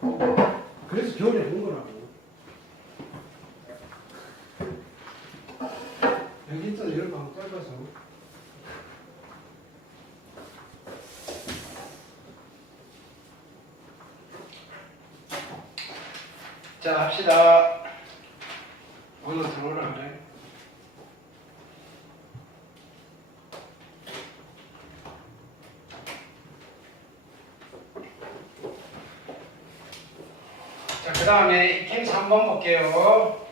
그래서 겨울에 본 거라고. 여기 있잖아, 열방 짧아서. 자, 합시다. 오늘 들어오라 그래. 자, 그 다음에 캠스 한번 볼게요.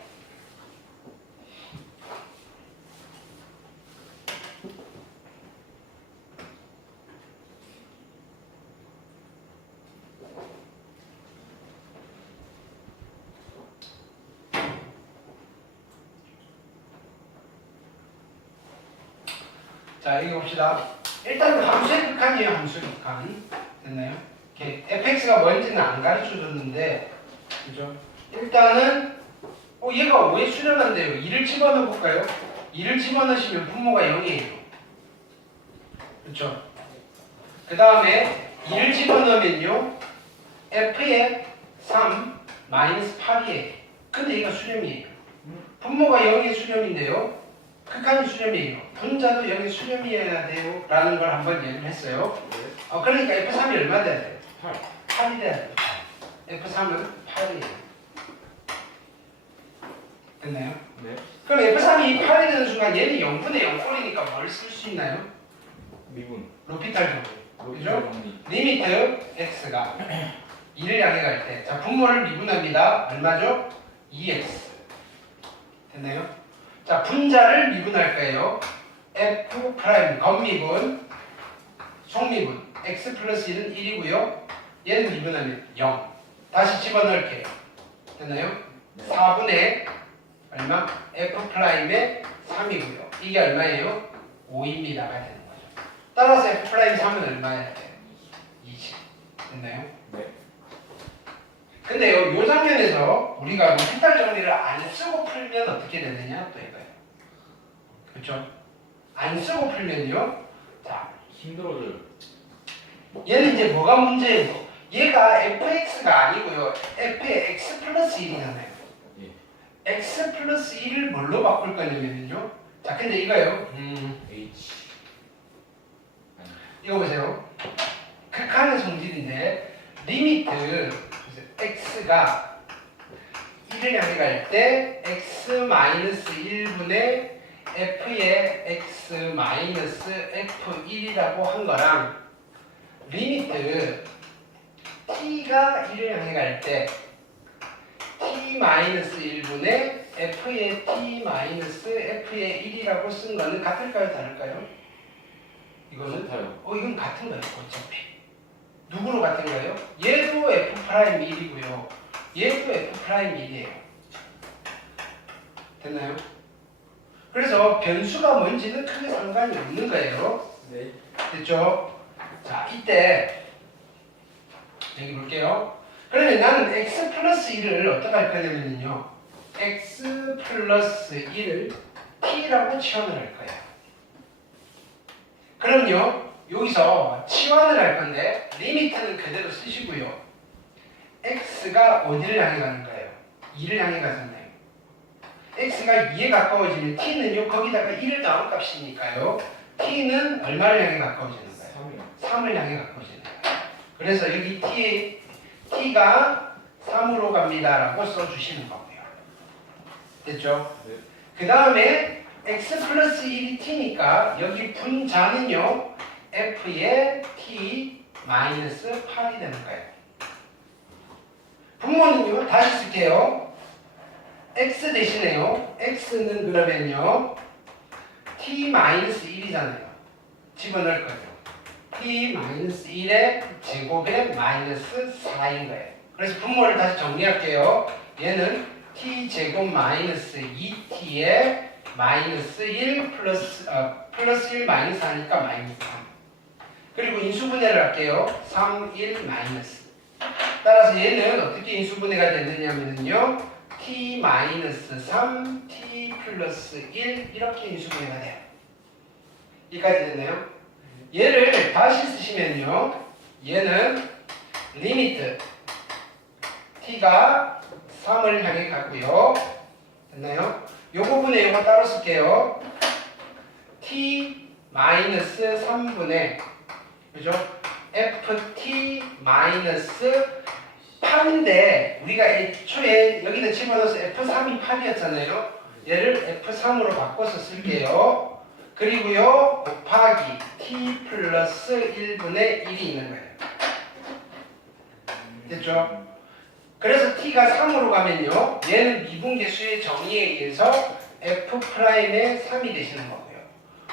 자, 여기 봅시다. 일단 함수의 극한이에요. 함수의 극한. 됐나요? 이렇게 fx가 뭔지는 안 가르쳐줬는데, 그죠? 일단은 얘가 왜 수렴한대요? 2를 집어넣어 볼까요? 2를 집어넣으시면 분모가 0이에요. 그렇죠? 그 다음에 2를 집어넣으면요, f의 3 마이너스 8이에요. 근데 얘가 수렴이에요. 분모가 0의 수렴인데요, 극한이 수렴이에요. 분자도 0의 수렴이어야 돼요. 라는 걸 한번 얘기를 했어요. 그러니까 F3이 얼마 돼야 돼요? 8이 돼야 돼요. F3은 8이에요. 됐나요? 네. 그럼 F3이 8이 되는 순간 얘는 0분의 0꼴이니까 뭘 쓸 수 있나요? 미분. 로피탈 정리. 그죠? 정리. 리미트 x가 2를 향해 갈 때. 자, 분모를 미분합니다. 얼마죠? 2x. 됐나요? 자, 분자를 미분할 거예요. f 프라임 건미분, 속미분. x 플러스 1은 1이고요. 얘는 미분하면 0. 다시 집어넣을게요. 됐나요? 네. 4분의 얼마? f 프라임의 3이고요. 이게 얼마예요? 5입니다가 되는 거죠. 따라서 f 프라임 3은 얼마예요? 20. 됐나요? 네. 근데요, 요 장면에서 우리가 로피탈 정리를 안 쓰고 풀면 어떻게 되느냐? 또 이거예요. 그렇죠? 안 쓰고 풀면요. 자, 힘들어져요. 얘는 이제 뭐가 문제예요? 얘가 fx가 아니고요. f의 x 플러스 1이잖아요. 예. x 플러스 1을 뭘로 바꿀 거냐면요. 자, 근데 이거요. H. 아니. 이거 보세요. 극한의 성질인데 리미트 x가 1을 향해 갈 때 x 마이너스 1분의 f의 x 마이너스 f1이라고 한 거랑 리미트 t가 1을 향해 갈 때 t 마이너스 1분의 f의 t 마이너스 f의 1이라고 쓴 거는 같을까요? 다를까요? 이거는 같아요. 이건 같은 거예요. 어차피. 누구로 같은 거예요? 얘도 f 프라임 1이고요. 얘도 f 프라임 1이에요. 됐나요? 그래서 변수가 뭔지는 크게 상관이 없는 거예요. 네. 됐죠? 자, 이때 여기 볼게요. 그러면 나는 x 플러스 1을 어떻게 할 거냐면요. x 플러스 1을 t라고 치환을 할 거예요. 그럼요. 여기서 치환을 할 건데 리미트는 그대로 쓰시고요. x가 어디를 향해 가는 거예요? 2를 향해 가잖아요. x가 2에 가까워지면 t는요. 거기다가 1을 더한 값이니까요. t는 얼마를 향해 가까워지는 거예요? 3이요. 3을 향해 가까워지는 거예요. 그래서 여기 t가 3으로 갑니다라고 써주시는 거고요. 됐죠? 네. 그 다음에 x 플러스 1이 t니까 여기 분자는요. f의 t 마이너스 8이 되는 거예요. 분모는요. 다시 쓸게요. x 대신에요. x는 그러면요. t 마이너스 1이잖아요. 집어넣을 거죠. t 마이너스 1의 제곱의 마이너스 4인 거예요. 그래서 분모를 다시 정리할게요. 얘는 t 제곱 마이너스 2t의 마이너스 1 플러스 플러스 1 마이너스 하니까 마이너스 3. 그리고 인수분해를 할게요. 3, 1 마이너스. 따라서 얘는 어떻게 인수분해가 되느냐면요. t 마이너스 3, t 플러스 1 이렇게 인수분해가 돼요. 여기까지 됐나요? 얘를 다시 쓰시면요. 얘는 리미트 t가 3을 향해 가고요. 됐나요? 요 부분에 이거 따로 쓸게요. t 마이너스 3분의 그죠? ft 마이너스 8인데 우리가 애초에 여기다 집어넣어서 f3이 8이었잖아요. 얘를 f3으로 바꿔서 쓸게요. 그리고요 곱하기 t 플러스 1분의 1이 있는 거예요. 됐죠? 그래서 t가 3으로 가면요 얘는 미분계수의 정의에 의해서 f'의 3이 되시는 거고요.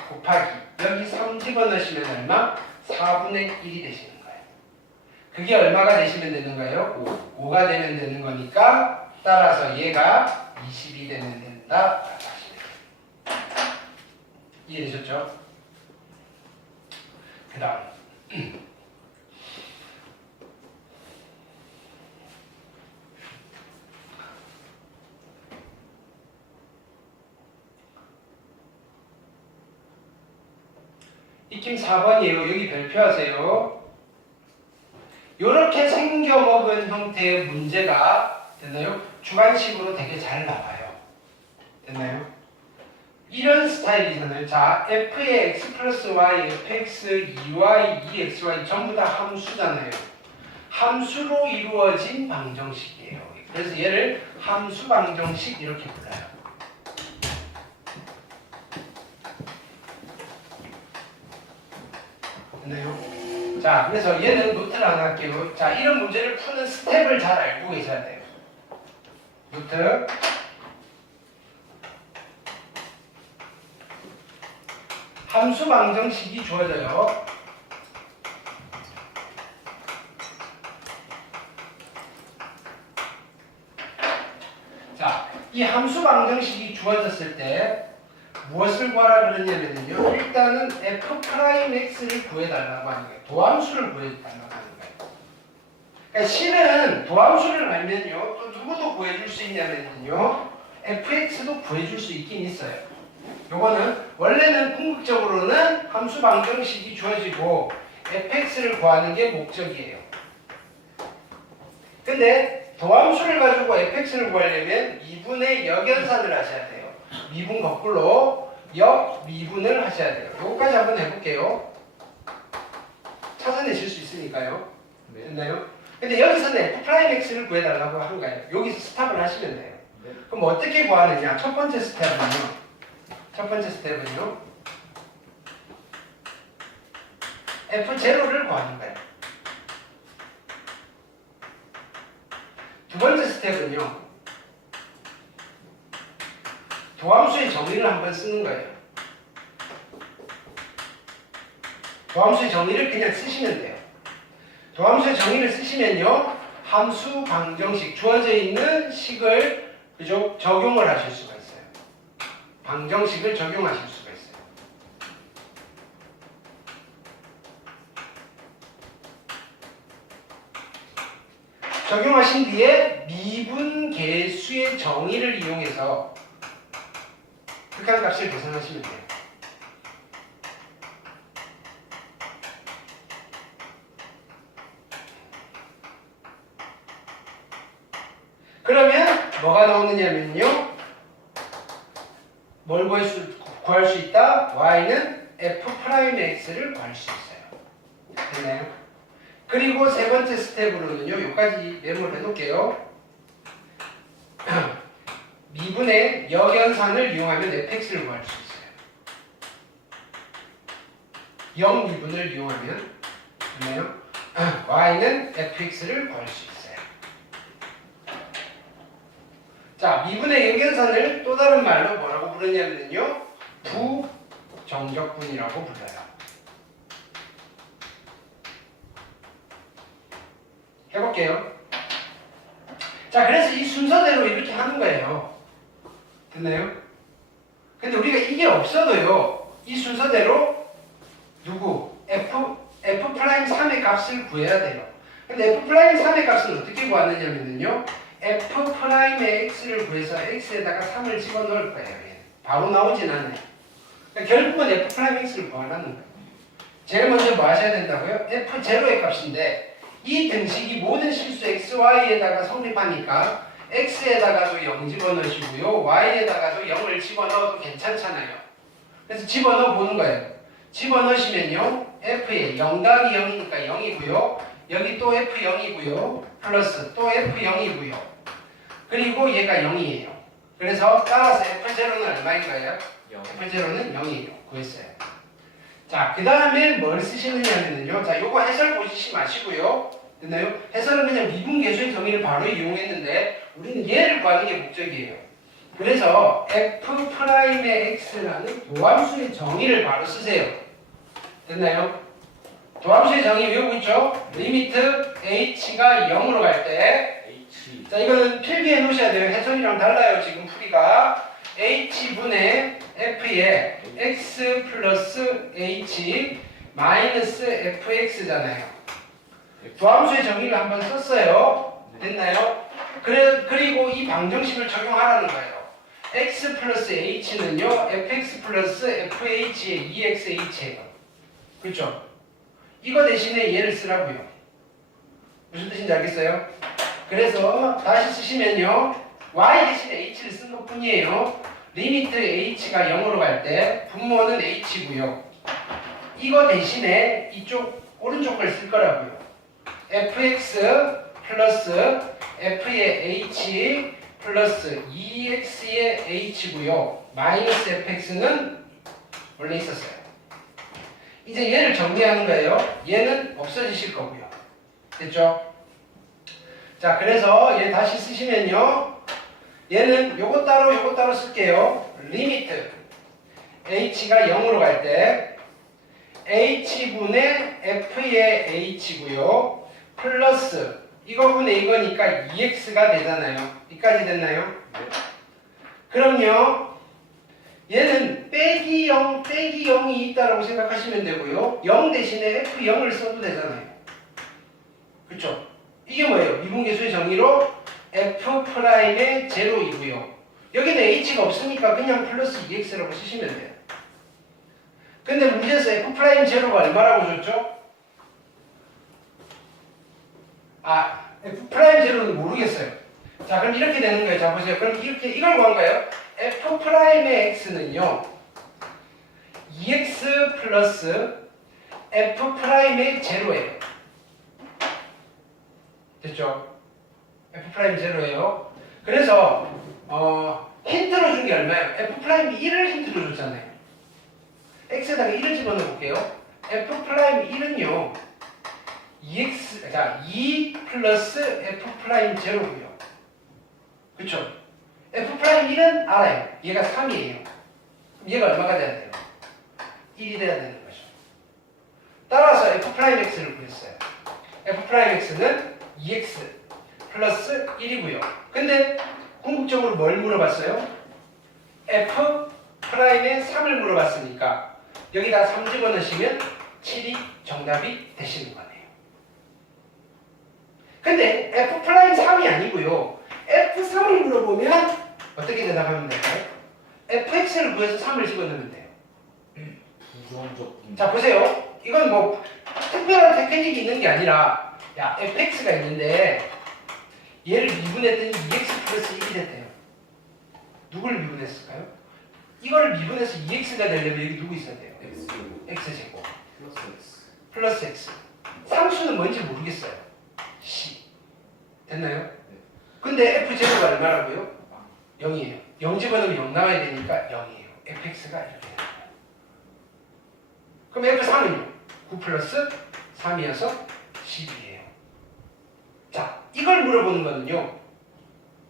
곱하기 여기 3 집어넣으시면 얼마? 4분의 1이 되시는 거예요. 그게 얼마가 되시면 되는 거예요? 5가 되면 되는 거니까 따라서 얘가 20이 되면 된다. 이해되셨죠? 그 다음 익힘 4번이에요. 여기 별표하세요. 이렇게 생겨먹은 형태의 문제가 됐나요? 주관식으로 되게 잘 나와요. 됐나요? 이런 스타일이잖아요. 자, f의 x 플러스 y, fx, 2y, 2xy 전부 다 함수잖아요. 함수로 이루어진 방정식이에요. 그래서 얘를 함수 방정식 이렇게 불러요. 됐나요? 자, 그래서 얘는 노트를 안 할게요. 자, 이런 문제를 푸는 스텝을 잘 알고 계셔야 돼요. 노트. 함수 방정식이 주어져요. 자, 이 함수 방정식이 주어졌을 때 무엇을 구하라 그러냐면요. 일단은 f'x를 구해달라고 하는 거예요. 도함수를 구해달라고 하는 거예요. 그러니까 실은 도함수를 알면요. 또 누구도 구해줄 수 있냐면요. fx도 구해줄 수 있긴 있어요. 요거는 원래는 궁극적으로는 함수 방정식이 주어지고 fx를 구하는 게 목적이에요. 근데 도함수를 가지고 fx를 구하려면 미분의 역연산을 하셔야 돼요. 미분 거꾸로 역 미분을 하셔야 돼요. 요거까지 한번 해볼게요. 찾아내실 수 있으니까요. 네. 됐나요? 근데 여기서는 f'x를 구해달라고 한 거예요. 여기서 스탑을 하시면 돼요. 네. 그럼 어떻게 구하느냐? 첫 번째 스텝은요. f0를 구하는 거예요. 두 번째 스텝은요. 도함수의 정의를 한번 쓰는 거예요. 도함수의 정의를 그냥 쓰시면 돼요. 도함수의 정의를 쓰시면요. 함수 방정식, 주어져 있는 식을 그죠? 적용을 하실 수가 있어요. 방정식을 적용하실 수가 있어요. 적용하신 뒤에 미분계수의 정의를 이용해서 극한값을 계산하시면 돼요. 그러면 뭐가 나오느냐면요. 뭘 구할 수 있다? y는 f'x를 구할 수 있어요. 됐나요? 그리고 세 번째 스텝으로는요. 여기까지 메모를 해놓을게요. 미분의 역연산을 이용하면 fx를 구할 수 있어요. 역미분을 이용하면 됐나요? y는 fx를 구할 수 있어요. 자, 미분의 역연산을 또 다른 말로 뭐라고 부르냐면요. 부정적분이라고 불러요. 해볼게요. 자, 그래서 이 순서대로 이렇게 하는 거예요. 됐나요? 근데 우리가 이게 없어도요. 이 순서대로 누구? f'3의 값을 구해야 돼요. 근데 f'3의 값은 어떻게 구하느냐면요. f'의 x를 구해서 x에다가 3을 집어넣을 거예요. 바로 나오진 않아요. 그러니까 결국은 f'x를 구하라는 거예요. 제일 먼저 뭐 하셔야 된다고요? f0의 값인데 이 등식이 모든 실수 xy xy에다가 성립하니까 x에다가도 0 집어넣으시고요. y에다가도 0을 집어넣어도 괜찮잖아요. 그래서 집어넣어 보는 거예요. 집어넣으시면요. f에 0 더하기 0이니까 0이고요. 여기 또 f0이고요. 플러스 또 f0이고요. 그리고 얘가 0이에요. 그래서 따라서 f0는 얼마인가요? 0. f0는 0이에요. 구했어요. 자, 그 다음에 뭘 쓰시느냐면요. 자, 요거 해설 보시지 마시고요. 됐나요? 해설은 그냥 미분계수의 정의를 바로 이용했는데 우리는 얘를 구하는 게 목적이에요. 그래서 f'의 x라는 도함수의 정의를 바로 쓰세요. 됐나요? 도함수의 정의 외우고 있죠? 리미트 h가 0으로 갈 때 H. 자, 이거는 필기해 놓으셔야 돼요. 해설이랑 달라요. 지금 풀이가 h분의 f의 x 플러스 h 마이너스 fx잖아요. 도함수의 정의를 한번 썼어요. 됐나요? 그리고 이 방정식을 적용하라는 거예요. x 플러스 h는요, fx 플러스 fh의 2xh예요. 그렇죠? 이거 대신에 얘를 쓰라고요. 무슨 뜻인지 알겠어요? 그래서 다시 쓰시면요, y 대신에 h를 쓴 것뿐이에요. 리미트 h가 0으로 갈 때 분모는 h고요. 이거 대신에 이쪽 오른쪽 걸 쓸 거라고요. fx 플러스 f의 h 플러스 2x의 h고요. 마이너스 fx는 원래 있었어요. 이제 얘를 정리하는 거예요. 얘는 없어지실 거고요. 됐죠? 자, 그래서 얘 다시 쓰시면요. 얘는 요거 따로 쓸게요. 리미트 h가 0으로 갈 때 h분의 f의 h고요. 플러스 이거분의 이거니까 2x가 되잖아요. 여기까지 됐나요? 네. 그럼요. 얘는 빼기 0이 있다라고 생각하시면 되고요. 0 대신에 f0을 써도 되잖아요. 그렇죠? 이게 뭐예요? 미분계수의 정의로 f'의 제로이고요. 여기는 h가 없으니까 그냥 플러스 2x라고 쓰시면 돼요. 근데 문제에서 f' 제로가 얼마라고 줬죠? f' 제로는 모르겠어요. 자, 그럼 이렇게 되는 거예요. 자, 보세요. 그럼 이걸 구한 거예요. f'의 x는요, 2x 플러스 f'의 제로예요. 됐죠? f' 제로예요. 그래서 힌트로 준 게 얼마예요? f'이 1을 힌트로 줬잖아요. x에다가 1을 집어넣어 볼게요. f'1은요 2 플러스 f' 제로고요. 그쵸? f'1은 알아요. 얘가 3이에요. 얘가 얼마가 돼야 돼요? 1이 돼야 되는 거죠. 따라서 f'x를 구했어요. f'x는 2x 플러스 1이고요. 근데 궁극적으로 뭘 물어봤어요? f'의 3을 물어봤으니까 여기다 3 집어넣으시면 7이 정답이 되시는 거네요. 근데 f'3이 아니고요. f3을 물어보면 어떻게 대답하면 될까요? fx를 구해서 3을 집어넣으면 돼요. 부정적 분모. 자, 보세요. 이건 뭐 특별한 테크닉이 있는 게 아니라 야, fx가 있는데 얘를 미분했더니 2x 플러스 1이 됐대요. 누구를 미분했을까요? 이거를 미분해서 2x가 되려면 여기 누구 있어야 돼요? x제곱 플러스 X. 플러스 x. 상수는 뭔지 모르겠어요. c. 됐나요? 근데 f제곱가 얼마라고요? 0이에요. 0 집어넣으면 0 나와야 되니까 0이에요. fx가 이렇게 됩니다. 그럼 f3은요? 9 플러스 3이어서 12예요. 자, 이걸 물어보는 거는요,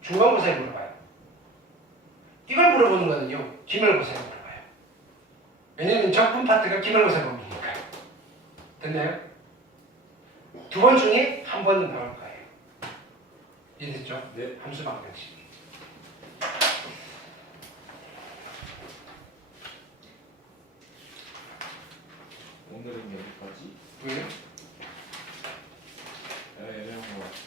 중간고사에 물어봐요. 이걸 물어보는 거는요, 기말고사에 물어봐요. 왜냐면 적분 파트가 기말고사 범위니까요. 됐나요? 두 번 중에 한 번은 나올 거예요. 이해됐죠? 네. 함수 방정식. 오늘은 여기까지. 왜요? 이런 거.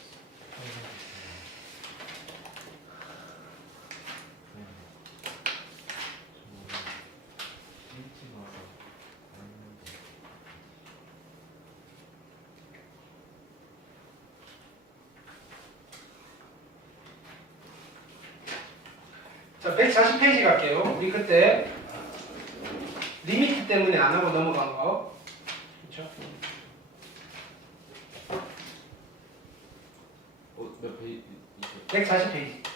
140페이지 갈게요. 우리 그때 리미트 때문에 안 하고 넘어간 거. 그렇죠? 몇 페이지? 140페이지.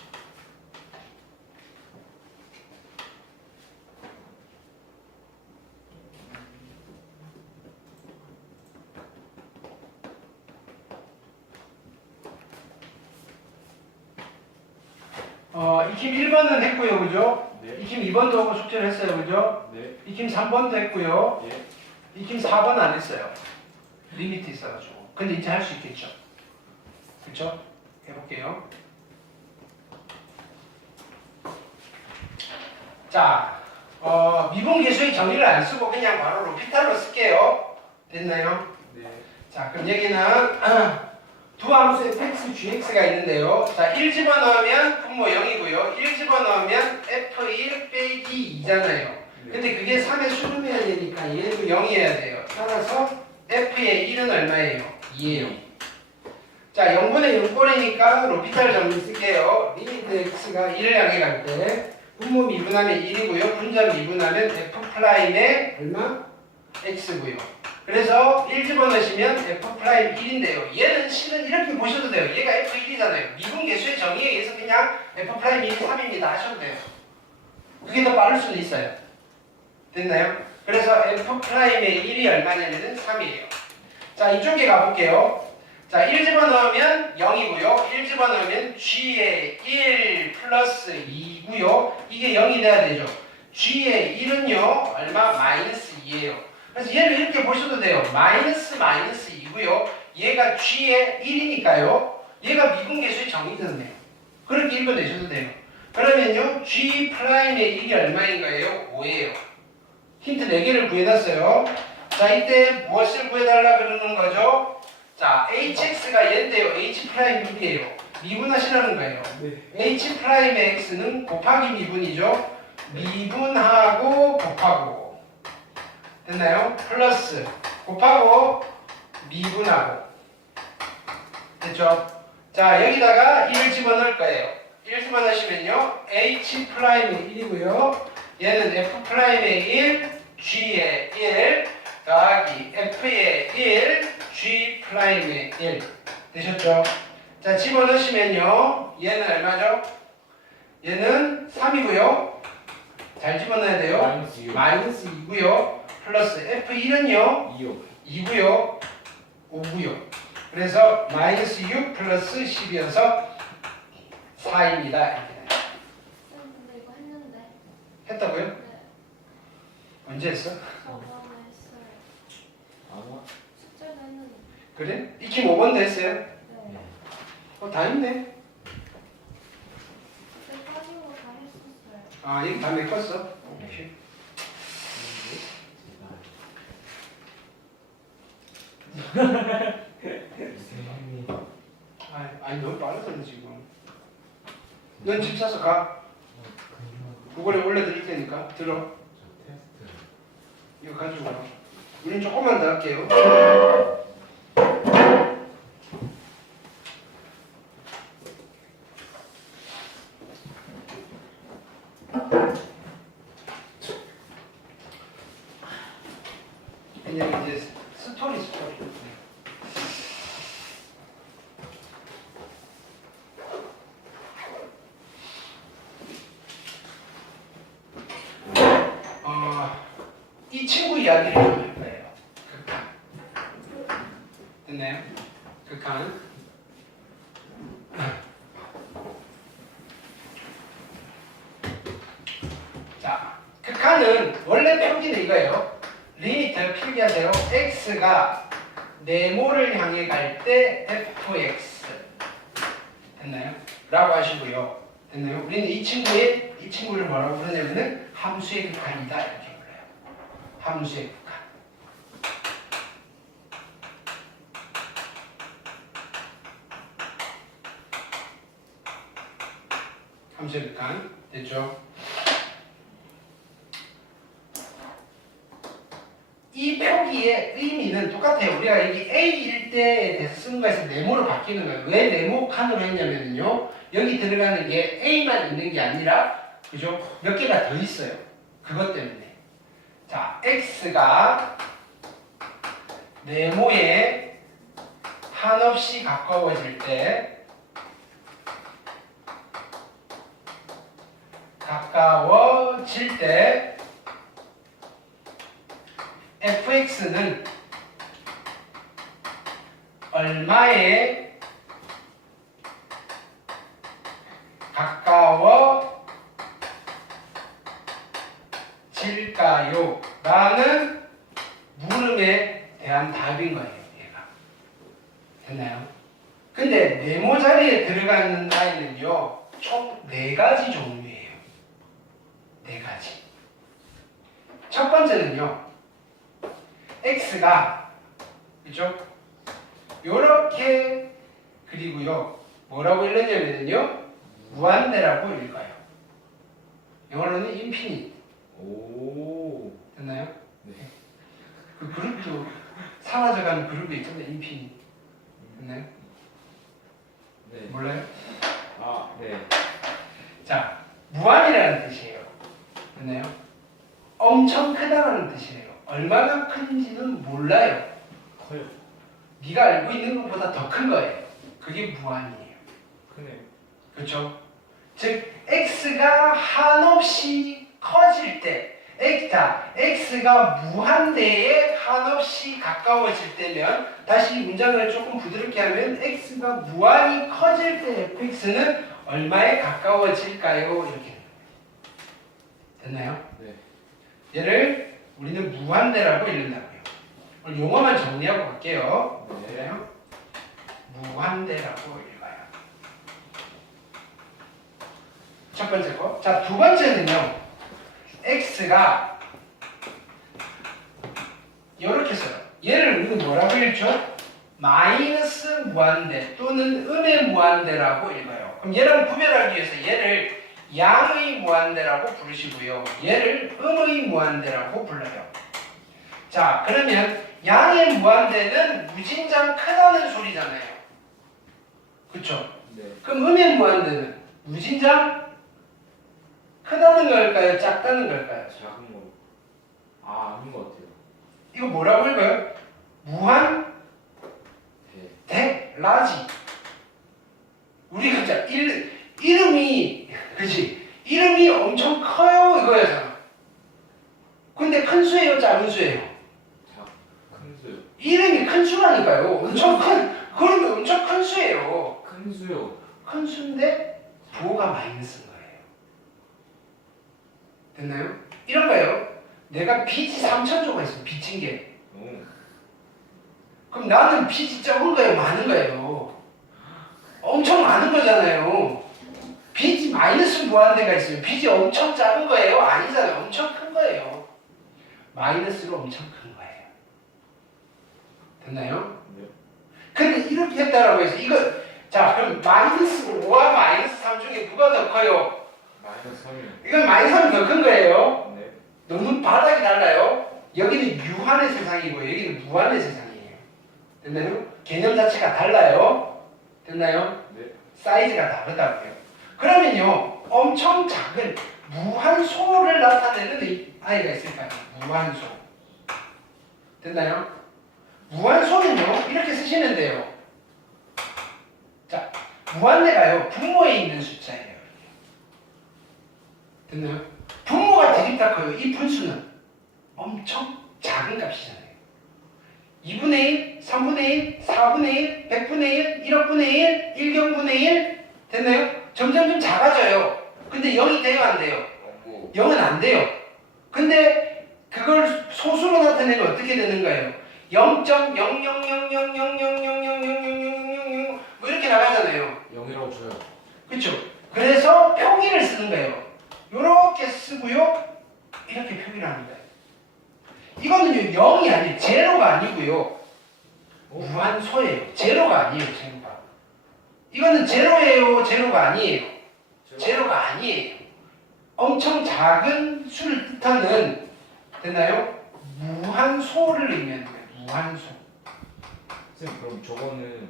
익힘 1번은 했고요. 그죠? 네. 익힘 2번도 하고 숙제를 했어요. 그죠? 네. 익힘 3번도 했고요. 예. 익힘 4번은 안 했어요. 리미트 있어가지고. 근데 이제 할 수 있겠죠? 그쵸? 해볼게요. 자, 미분계수의 정의를 안 쓰고 그냥 바로 로피탈로 쓸게요. 됐나요? 네. 자, 그럼 여기는 두 함수 fx, gx가 있는데요. 자, 1 집어넣으면 분모 0이고요. 1 집어넣으면 f1 빼기 2잖아요. 근데 그게 3의 수름해야 되니까 얘도 0이어야 돼요. 따라서 f의 1은 얼마예요? 2예요. 자, 0분의 0꼴이니까 로피탈 정리 쓸게요. 리미트 x가 1을 향해 갈 때 분모 미분하면 1이고요. 분점 미분하면 f'의 얼마? x고요. 그래서 1 집어넣으시면 f'1인데요. 얘는 실은 이렇게 보셔도 돼요. 얘가 f1이잖아요. 미분계수의 정의에 의해서 그냥 f'1이 3입니다 하셔도 돼요. 그게 더 빠를 수는 있어요. 됐나요? 그래서 f'의 1이 얼마냐면 3이에요. 자, 이쪽에 가볼게요. 자, 1 집어넣으면 0이고요. 1 집어넣으면 g의 1 플러스 2고요. 이게 0이 돼야 되죠. g의 1은요. 얼마? 마이너스 2예요. 그래서 얘를 이렇게 보셔도 돼요. 마이너스 2고요. 얘가 g의 1이니까요. 얘가 미분계수의 정의잖아요. 그렇게 읽어내셔도 돼요. 그러면요. g 프라임의 1이 얼마인 거예요? 5예요. 힌트 4개를 구해놨어요. 자, 이때 무엇을 구해달라 그러는 거죠? 자, hx가 얘인데요. h 프라임 6이에요. 미분하시라는 거예요. 네. h 프라임의 x는 곱하기 미분이죠. 미분하고 곱하고 됐나요? 플러스 곱하고 미분하고 됐죠? 자, 여기다가 1을 집어넣을 거예요. 1 집어넣으시면요. h 프라임의 1이고요. 얘는 f 프라임의 1, g의 1 더하기 f의 1, g 프라임의 1 되셨죠? 자, 집어넣으시면요. 얘는 얼마죠? 얘는 3이고요. 잘 집어넣어야 돼요. 마이너스 2요. 마이너스 2고요. 플러스 F1은요. 2요. 2고요. 5고요. 그래서 마이너스 6 플러스 10이어서 4입니다. 이렇게 돼요. 근데 이거 했는데. 했다고요? 네. 언제 했어? 저번에 했어요. 아마. 숙제도 했는데. 그래? 익힘 5번도 했어요? 네. 다 했네. 그때 빠진 거 다 했었어요. 아, 여기 다 메꿨어? 오케이. 선생님. 아니 너무 빠르잖아 지금. 넌 집 사서 가. 구글에 올려드릴 테니까 들어. 테스트. 이거 가지고 와. 우린 조금만 더 할게요. 그냥 이제 스토리. 이 친구 이야기를 좀 할 거예요. 극한. 됐나요? 극한. 자, 극한은 원래 표기는 이거예요. 리미트 필기하세요. x가 네모를 향해 갈 때 fx 됐나요? 라고 하시고요. 됐나요? 우리는 이 친구를 뭐라고 부르냐면은 함수의 극한이다 이렇게 불러요. 함수의 극한. 함수의 극한 됐죠? 이 표기의 의미는 똑같아요. 우리가 여기 A일 때에 대해서 쓰는 거에서 네모로 바뀌는 거예요. 왜 네모 칸으로 했냐면요. 여기 들어가는 게 A만 있는 게 아니라 그죠? 몇 개가 더 있어요. 그것 때문에. 자, x가 네모에 한없이 가까워질 때 fx는 얼마에 가까워질까요? 라는 물음에 대한 답인 거예요. 얘가. 됐나요? 근데 네모 자리에 들어가 있는 아이는요, 총 4가지 종류예요. 4가지. 첫 번째는요, x가, 그죠? 요렇게, 그리고요, 뭐라고 읽느냐면요, 무한대라고 읽어요. 영어로는 infinite. 오. 됐나요? 네. 그 그룹도, 사라져가는 그룹이 있잖아요, infinite. 됐나요? 네. 몰라요? 아, 네. 자, 무한이라는 뜻이에요. 됐나요? 엄청 크다라는 뜻이에요. 얼마나 큰지는 몰라요. 커요. 네가 알고 있는 것보다 더 큰 거예요. 그게 무한이에요. 크네요. 그렇죠? 즉 x가 한없이 커질 때, x가 무한대에 한없이 가까워질 때면, 다시 문장을 조금 부드럽게 하면 x가 무한히 커질 때 fx는 얼마에 가까워질까요? 이렇게 됐나요? 네. 얘를 우리는 무한대라고 읽는다고요. 오늘 용어만 정리하고 갈게요. 네. 그래요? 무한대라고 읽어요. 첫 번째 거. 자, 두 번째는요. x가 이렇게 써요. 얘를 우리는 뭐라고 읽죠? 마이너스 무한대 또는 음의 무한대라고 읽어요. 그럼 얘랑 구별하기 위해서 얘를 양의 무한대라고 부르시고요. 얘를 음의 무한대라고 불러요. 자, 그러면 양의 무한대는 무진장 크다는 소리잖아요. 그쵸? 네. 그럼 음의 무한대는 무진장 크다는 걸까요? 작다는 걸까요? 작은 거. 아, 아닌 것 같아요. 이거 뭐라고 읽어요? 무한 네. 대라지. 우리가 진짜 이름이, 그치? 이름이 엄청 커요 이거였잖아. 근데 큰 수예요, 작은 수예요? 큰 수요. 이름이 큰 수라니까요. 엄청 큰, 그러면 엄청 큰 수예요. 큰 수요. 큰 수인데 부호가 마이너스인 거예요. 됐나요? 이런 거예요. 내가 빚이 3,000조가 있으면 빚진 게. 오. 그럼 나는 빚이 적은 거예요, 많은 거예요? 엄청 많은 거잖아요. 빚이 마이너스 무한대가 있으면 빚이 엄청 작은 거예요? 아니잖아요. 엄청 큰 거예요. 마이너스로 엄청 큰 거예요. 됐나요? 네. 근데 이렇게 했다라고 해서 이거, 자, 그럼 마이너스 5와 마이너스 3 중에 누가 더 커요? 마이너스 3이요. 이건 마이너스 3이 더 큰 거예요. 네. 너무 바닥이 달라요. 여기는 유한의 세상이고 여기는 무한의 세상이에요. 됐나요? 개념 자체가 달라요. 됐나요? 네. 사이즈가 다르다고요. 그러면요, 엄청 작은 무한소를 나타내는 아이가 있을까요? 무한소. 됐나요? 무한소는요, 이렇게 쓰시면 돼요. 자, 무한대가요, 분모에 있는 숫자예요. 됐나요? 분모가 되게 커요. 이 분수는 엄청 작은 값이잖아요. 2분의 1, 3분의 1, 4분의 1, 100분의 1, 1억분의 1, 1경분의 1 됐나요? 점점 작아져요. 근데 0이 돼요, 안 돼요? 0은 안 돼요. 근데 그걸 소수로 나타내면 어떻게 되는 거예요? 0.000000000000000 뭐 이렇게 나가잖아요. 0이라고 줘요. 그렇죠? 그래서 표기를 쓰는 거예요. 요렇게 쓰고요. 이렇게 표기를 하는 거예요. 이거는요, 0이 아니에요. 제로가 아니고요. 무한소예요. 제로가 아니에요, 제로가. 이거는 제로예요, 제로가 아니에요. 제로가 아니에요. 엄청 작은 수를 뜻하는, 됐나요? 무한소를 의미하는 거예요. 무한소. 선생님, 그럼 저거는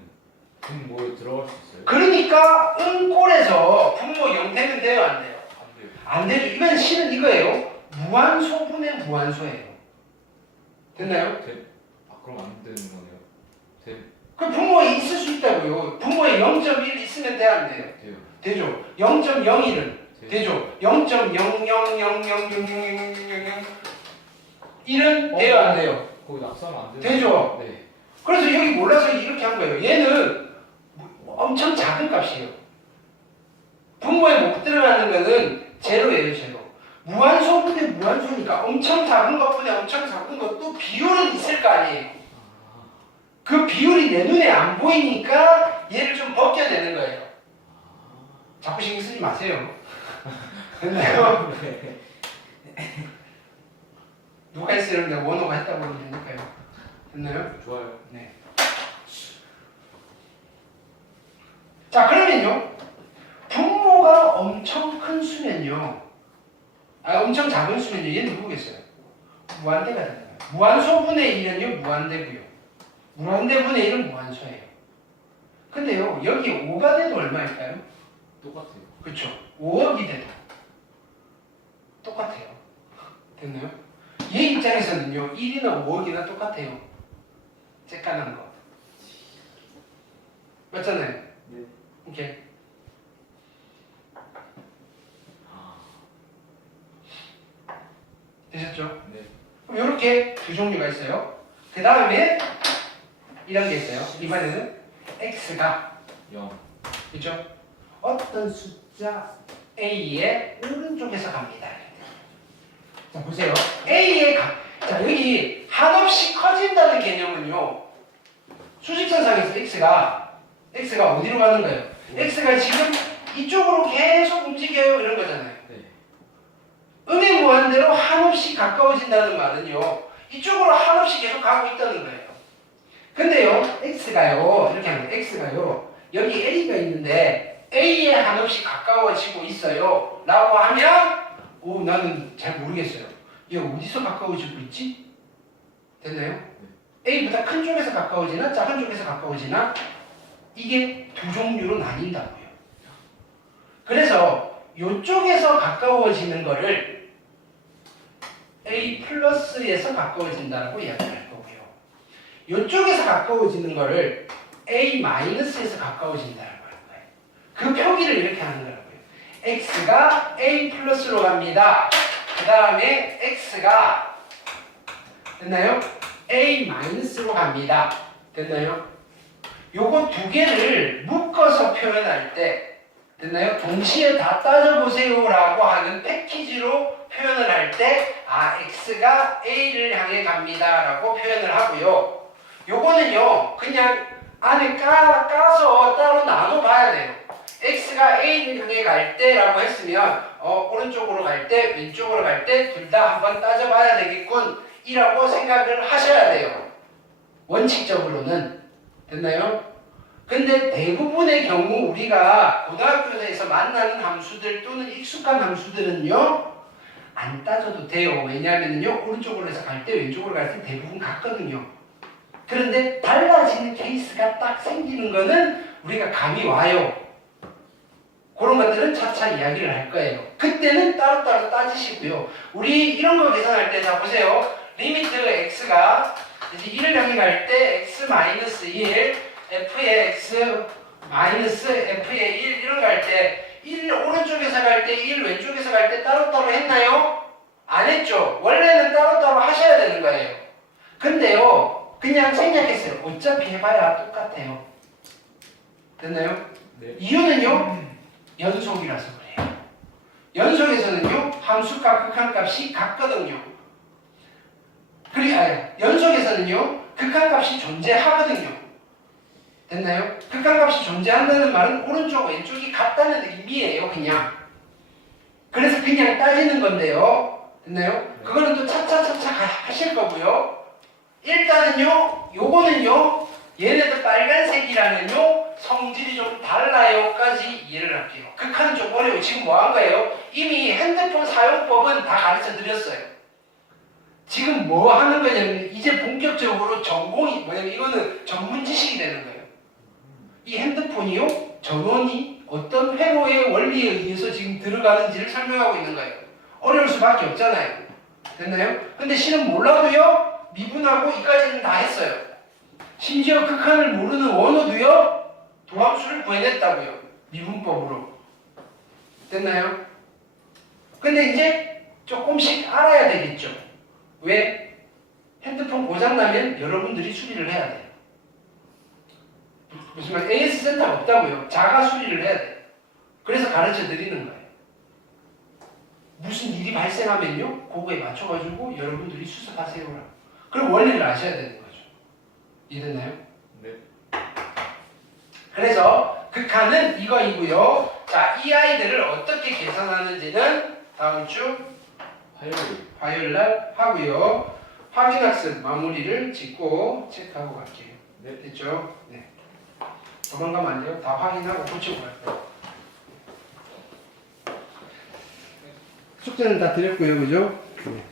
분모에 들어갈 수 있어요? 그러니까 은꼴에서 분모 0 되면 돼요, 안 돼요? 안 돼요. 안 되죠. 이건 C는 이거예요. 무한소분의 무한소예요. 됐나요? 그럼 안 되는 거네요. 그 분모에 있을 수 있다고요. 분모에 0.1 있으면 돼, 안 돼요? 돼요. 되죠. 0.01은 되죠. 0.00000000 1은 돼요, 안 돼요? 거기 낙서하면 안 되는 되죠. 네. 그래서 여기 몰라서 이렇게 한 거예요. 얘는 엄청 작은 값이에요. 분모에 못 들어가는 거는 제로예요, 제로. 무한소분의 무한소니까 엄청 작은 것분에 엄청 작은 것도 비율은 있을 거 아니에요. 그 비율이 내 눈에 안 보이니까 얘를 좀 벗겨내는 거예요. 자꾸 신경 쓰지 마세요. 됐나요? 누가 했어요? 내가 원호가 했다고 하면 되니까요. 됐나요? 좋아요. 네. 자, 그러면요. 분모가 엄청 큰 수면요. 엄청 작은 수면요. 얘는 누구겠어요? 무한대가 되는 거예요. 무한소분의 1은요, 무한대고요. 무한대분의 1은 무한소예요. 근데요, 여기 5가 돼도 얼마일까요? 똑같아요. 그렇죠. 5억이 돼도 똑같아요. 됐나요? 얘 입장에서는요, 1이나 5억이나 똑같아요. 쬐까는 거. 맞잖아요? 네. 오케이. 되셨죠? 네. 그럼 이렇게 두 종류가 있어요. 그 다음에 이런 게 있어요. 이번에는 x가 0. 그죠? 어떤 숫자 a의 오른쪽에서 갑니다. 자 보세요. a의 자 여기 한없이 커진다는 개념은요. 수직선상에서 x가 어디로 가는 거예요? x가 지금 이쪽으로 계속 움직여요 이런 거잖아요. 네. 음의 무한대로 한없이 가까워진다는 말은요. 이쪽으로 한없이 계속 가고 있다는 거예요. 근데요, x가요, 이렇게 하면 x가요, 여기 a가 있는데 a에 한없이 가까워지고 있어요. 라고 하면, 나는 잘 모르겠어요. 얘 어디서 가까워지고 있지? 됐나요? a보다 큰 쪽에서 가까워지나 작은 쪽에서 가까워지나? 이게 두 종류로 나뉜다고요. 그래서 이쪽에서 가까워지는 거를 a 플러스에서 가까워진다고 이야기할 거고요. 이쪽에서 가까워지는 거를 a 마이너스에서 가까워진다고 할 거예요. 그 표기를 이렇게 하는 거라고요. x가 a 플러스로 갑니다. 그 다음에 x가 됐나요? a 마이너스로 갑니다. 됐나요? 요거 두 개를 묶어서 표현할 때 됐나요? 동시에 다 따져보세요라고 하는 패키지로 표현을 할 때 x가 a를 향해 갑니다 라고 표현을 하고요. 요거는요 그냥 안에 까서 따로 나눠봐야 돼요. x가 a를 향해 갈 때라고 했으면 오른쪽으로 갈 때 왼쪽으로 갈 때 둘 다 한번 따져봐야 되겠군 이라고 생각을 하셔야 돼요. 원칙적으로는. 됐나요? 근데 대부분의 경우 우리가 고등학교에서 만나는 함수들 또는 익숙한 함수들은요 안 따져도 돼요. 왜냐하면요 오른쪽으로 해서 갈 때 왼쪽으로 갈 때 대부분 같거든요. 그런데 달라지는 케이스가 딱 생기는 거는 우리가 감이 와요. 그런 것들은 차차 이야기를 할 거예요. 그때는 따로따로 따지시고요. 우리 이런 거 계산할 때 자 보세요. 리미트 x가 이제 1을 향해 갈 때 x-1 f의 x 마이너스 f의 1 이런 거 할 때 1 오른쪽에서 갈 때 1 왼쪽에서 갈 때 따로따로 했나요? 안 했죠. 원래는 따로따로 하셔야 되는 거예요. 근데요 그냥 생략했어요. 어차피 해봐야 똑같아요. 됐나요? 네. 이유는요 연속이라서 그래요. 연속에서는요 함수값 극한값이 같거든요. 연속에서는요 극한값이 존재하거든요. 됐나요? 극한값이 존재한다는 말은 오른쪽 왼쪽이 같다는 의미예요. 그냥. 그래서 그냥 따지는 건데요. 됐나요? 그거는 또 차차차차 하실 거고요. 일단은요 요거는요 얘네들 빨간색이랑은요 성질이 좀 달라요까지 이해를 할게요. 극한은 좀 어려워요. 지금 뭐 한 거예요? 이미 핸드폰 사용법은 다 가르쳐 드렸어요. 지금 뭐 하는 거냐면 이제 본격적으로 전공이 뭐냐면 이거는 전문 지식이 되는 거예요. 이 핸드폰이요 전원이 어떤 회로의 원리에 의해서 지금 들어가는지를 설명하고 있는 거예요. 어려울 수밖에 없잖아요. 됐나요? 근데 C는 몰라도요. 미분하고 이까지는 다 했어요. 심지어 극한을 모르는 원어도요. 도함수를 구해냈다고요. 미분법으로. 됐나요? 근데 이제 조금씩 알아야 되겠죠. 왜? 핸드폰 고장나면 여러분들이 수리를 해야 돼요. 무슨 말? AS 센터가 없다고요. 자가 수리를 해야 돼요. 그래서 가르쳐 드리는 거예요. 무슨 일이 발생하면요. 그거에 맞춰가지고 여러분들이 수습하세요라. 그럼 원리를 아셔야 되는 거죠. 이해됐나요? 네. 그래서 극한은 이거이고요. 자, 이 아이들을 어떻게 계산하는지는 다음 주 화요일 날 하고요. 확인학습 마무리를 짓고 체크하고 갈게요. 네. 됐죠? 네. 도망가면 안 돼요. 다 확인하고 고치고 갈 거예요. 숙제는 다 드렸고요. 그죠? 네.